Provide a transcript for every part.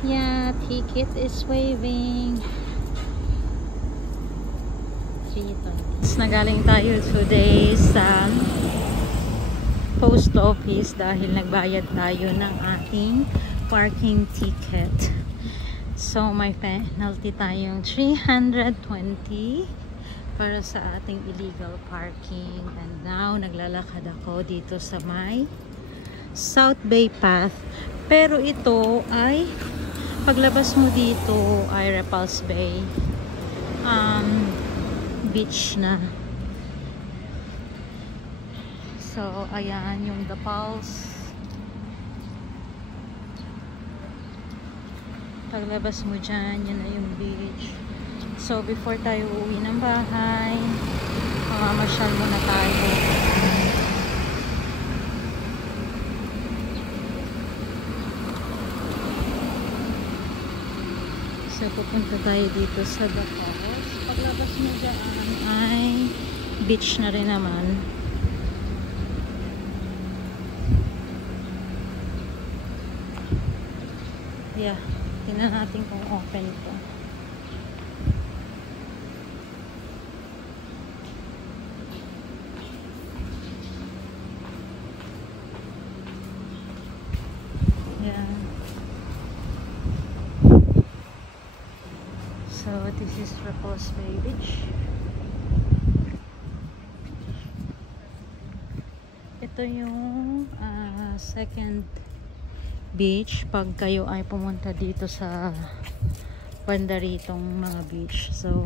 Yeah, ticket is waving. 3:20. Nagaling tayo today sa post office dahil nagbayad tayo ng ating parking ticket. So may penalty tayong 320 para sa ating illegal parking. And now naglalakad ako dito sa may South Bay Path. Pero ito ay paglabas mo dito ay Repulse Bay beach na. So ayan yung The Pulse. Paglabas mo dyan, yun na yung beach. So before tayo uuwi ng bahay, mamasyal muna tayo. So pupunta tayo dito sa The Pulse. Paglabas mo dyan ay beach na rin naman. Yeah, tingnan natin kung open ito. Yeah. So this is Repulse Bay Beach. Ito yung second beach pag kayo ay pumunta dito sa banda ritong mga beach. So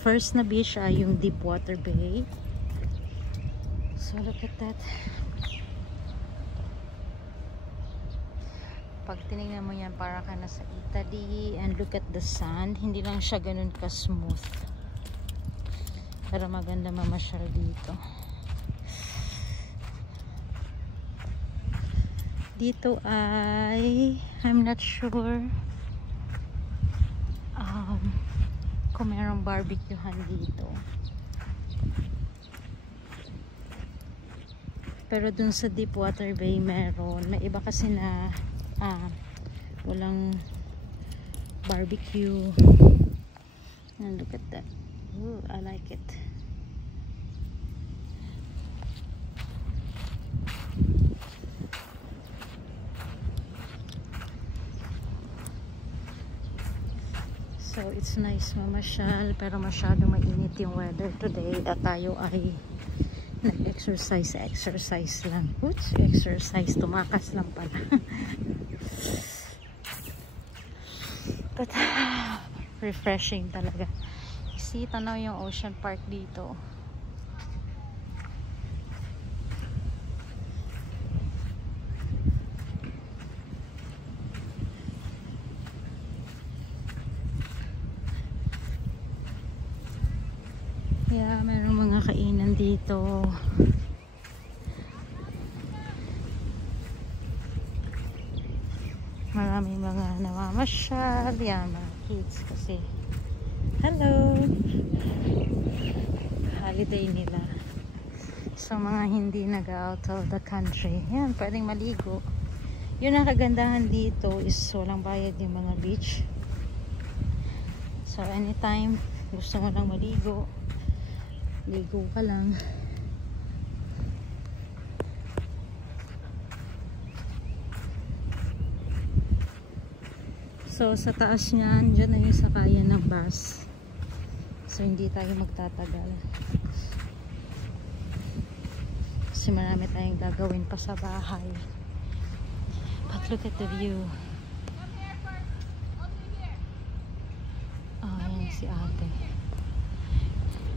first na beach ay yung Deepwater Bay. So look at that. Pag tinignan mo yan, para ka na sa Italy. And look at the sand. Hindi lang siya ganun ka-smooth. Pero maganda mamasyal dito. Dito ay I'm not sure kung merong barbecuehan dito. Pero dun sa Deepwater Bay meron. May iba kasi na walang barbecue. And look at that. Ooh, I like it. So it's nice mamasyal, pero masyado mainit yung weather today at tayo ay nag-exercise lang. Oops, exercise, tumakas lang pala. But refreshing talaga. See, tanaw yung Ocean Park dito. Yeah, meron mga kainan dito. Maraming mga namamasyal. Yan, mga kids kasi hello! Holiday nila. So, mga hindi nag-out of the country. Yan, pwedeng maligo. Yun ang kagandahan dito is walang bayad yung mga beach. So, anytime gusto mo lang maligo, ligo ka lang. So sa taas niyan, dyan na yung sakayan ng bus. So hindi tayo magtatagal. Kasi marami tayong gagawin pa sa bahay. But look at the view. Oh, ayan si ate.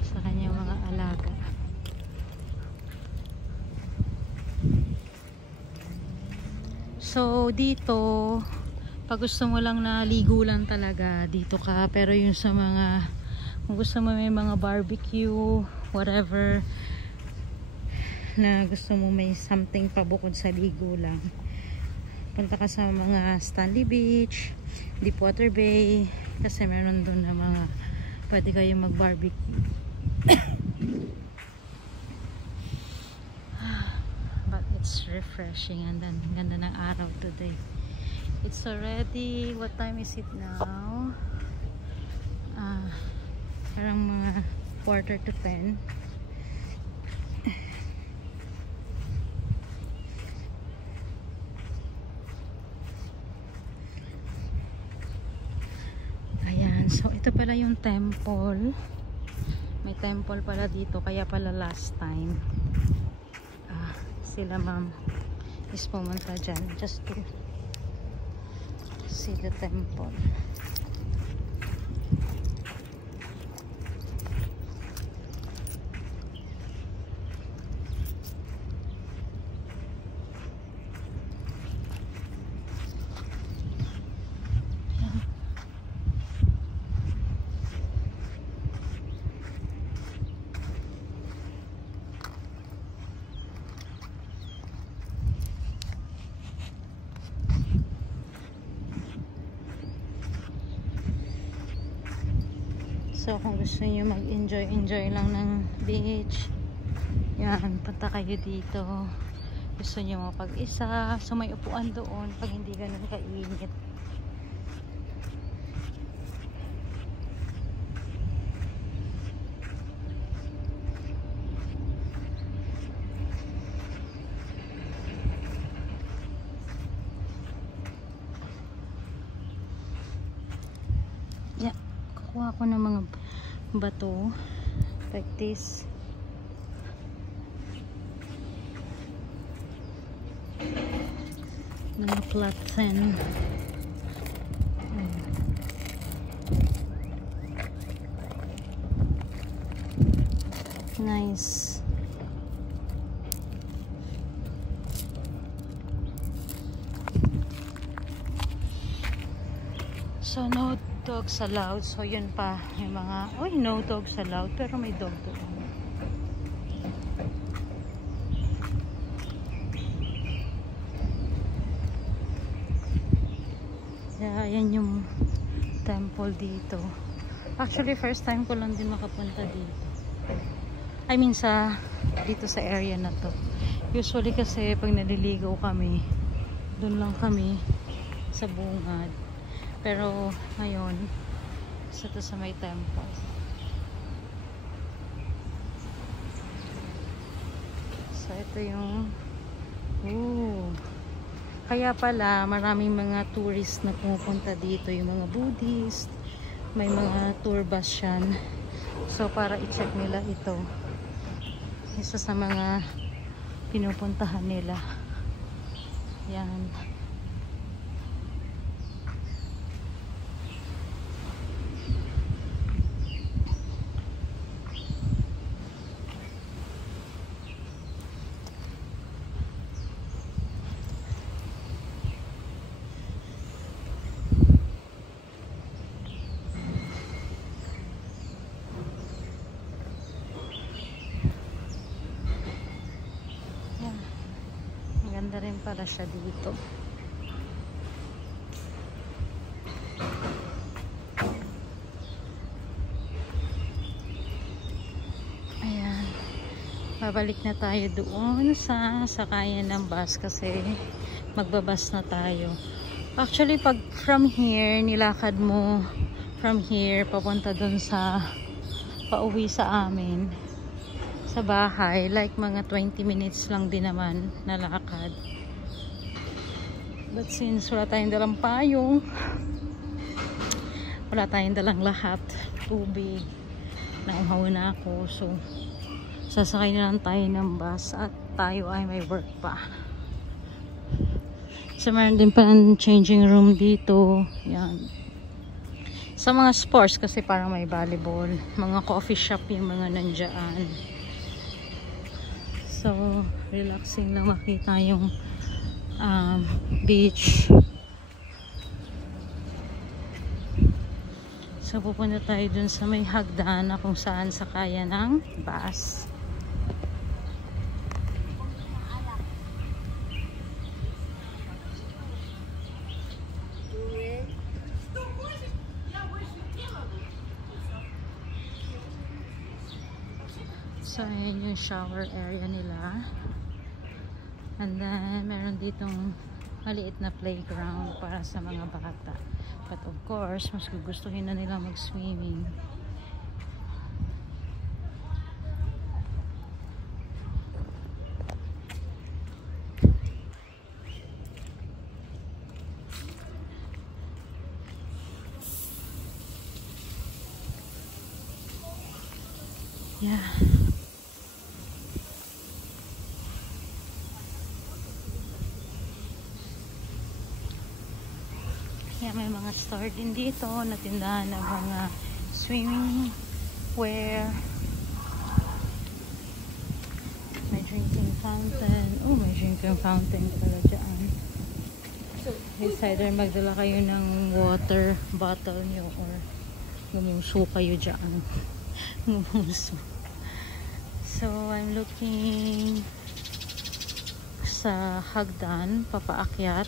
Sa kanyang mga alaga. So dito, pag gusto mo lang na ligo lang talaga, dito ka. Pero yung sa mga, kung gusto mo may mga barbecue, whatever, na gusto mo may something pa bukod sa ligo lang, punta ka sa mga Stanley Beach, Deepwater Bay, kasi meron doon na mga pwede kayong mag barbecue. But it's refreshing and then ganda ng araw today. It's already, what time is it now? Parang mga 9:45. Ayan, so ito pala yung temple. May temple pala dito, kaya pala last time sila ma'am is pumunta dyan just to see the temple. So kung gusto niyo mag-enjoy lang ng beach, yan, punta kayo dito. Gusto niyo mapag-isa, so may upuan doon pag hindi ganun kainit. Yeah, kukuha ko ng mga bato like this. Mga platsen. Nice. So no dogs allowed. So yun pa yung mga, no dogs allowed, pero may dog doon. Ayan yung temple dito. Actually first time ko lang din makapunta dito. I mean dito sa area na to. Usually kasi pag naliligaw kami, doon lang kami sa bungad. Pero ngayon, isa to sa may temple. So ito yung kaya pala maraming mga tourist na pumupunta dito, yung mga Buddhist, may mga tour bus yan. So para i-check nila ito, isa sa mga pinupuntahan nila. Yan. Maganda rin pala siya dito. Ayan. Babalik na tayo doon sa sakayan ng bus kasi magbabas na tayo. Actually, pag from here, nilakad mo from here, papunta doon sa pauwi sa amin. Sa bahay, like mga 20 minutes lang din naman na lakad. But since wala tayong dalang payong, wala tayong dalang lahat, tubig, nauhaw na ako, so sasakay na lang tayo ng bus at tayo ay may work pa. So meron din pa ng changing room dito, yan. Sa mga sports kasi parang may volleyball, mga coffee shop yung mga nandiyan. So, relaxing lang makita yung beach. So, pupunta tayo dun sa may hagdan na kung saan sakaya ng bus. So, ayan yung shower area nila. And then, meron ditong maliit na playground para sa mga bata. But of course, mas gugustuhin na nila mag-swimming. Yeah. May mga store din dito na tindahan ng mga swimming wear. May drinking fountain. Oh, may drinking fountain pala dyan. It's either magdala kayo ng water bottle nyo or gumuso kayo dyan. Gumuso. So, I'm looking sa hagdan, papaakyat.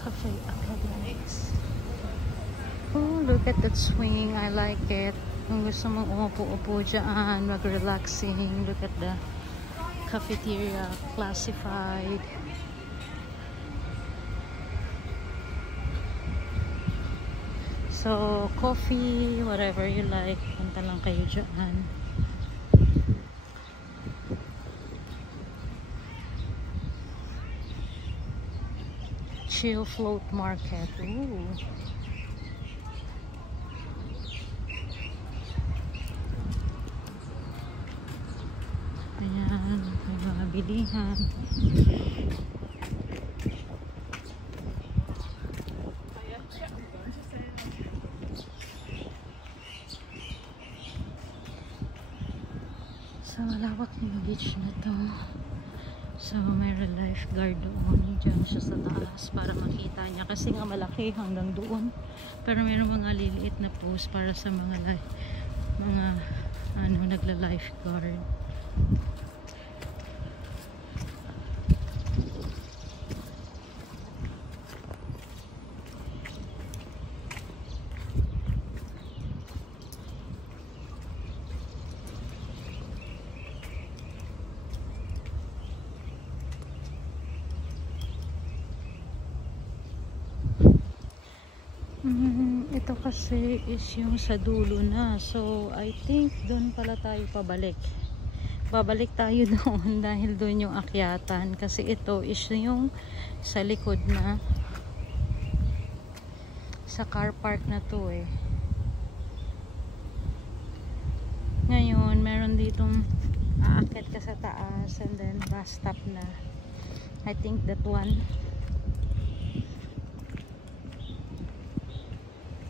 Cafe Academics. Oh, look at that swing. I like it. Kung gusto mong umupo-upo dyan, mag-relaxing. Look at the cafeteria, classified. So, coffee, whatever you like. Punta lang kayo dyan. Chill Float Market. Ooh. Ayan, may mga bilihan. So, malawak yung beach na to. So, mayroon lifeguard doon. Diyan siya sa taas para makita niya. Kasi nga malaki hanggang doon. Pero mayroon mga liliit na post para sa mga nagla-lifeguard. Ito kasi is yung sa dulo na. So, I think doon pala tayo pabalik. Babalik tayo doon dahil doon yung akyatan. Kasi ito is yung sa likod na. Sa car park na to eh. Ngayon, meron ditong aakyat ka sa taas and then bus stop na. I think that one.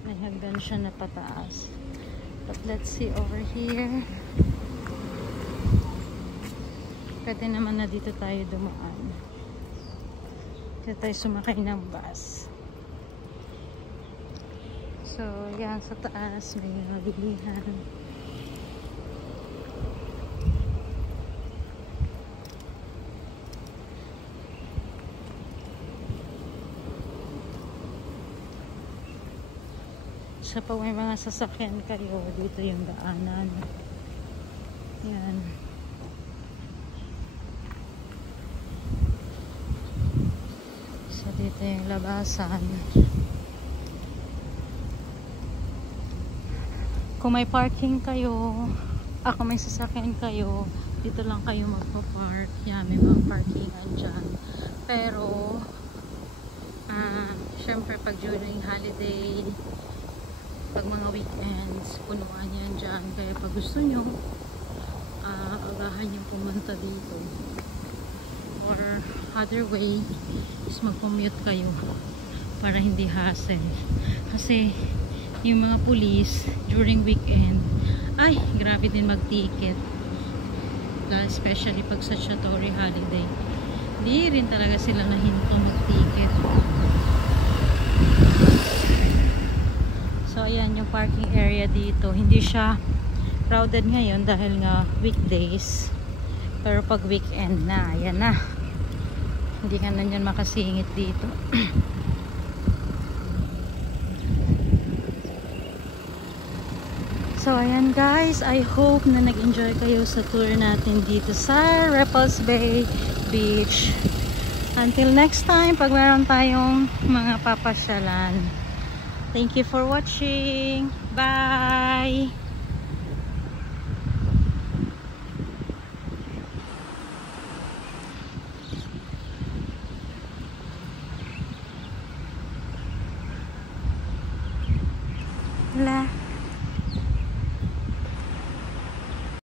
May hagdan siya na pataas. But let's see over here. Pwede naman na dito tayo dumaan. Dito tayo sumakay ng bus. So, yan sa taas may mabilihan. Sa pa may mga sasakyan kayo, dito yung daanan. Yan. So dito yung labasan. Kung may parking kayo, kung may sasakyan kayo, dito lang kayo magpa-park. Yan, may mga parkingan dyan. Pero syempre pag during holiday, pag mga weekends, punuan yan dyan. Kaya pag gusto nyo, agahan yung pumunta dito. Or other way is mag-commute kayo para hindi hassle. Kasi yung mga police during weekend, ay, grabe din mag-ticket. Especially pag statutory holiday. Hindi rin talaga sila nahinto mag-ticket. So, ayan yung parking area dito. Hindi siya crowded ngayon dahil nga weekdays. Pero pag weekend na, ayan na. Hindi ka na yan makasingit dito. So, ayan guys, I hope na nag-enjoy kayo sa tour natin dito sa Repulse Bay Beach. Until next time, pag meron tayong mga papasyalan. Thank you for watching. Bye! La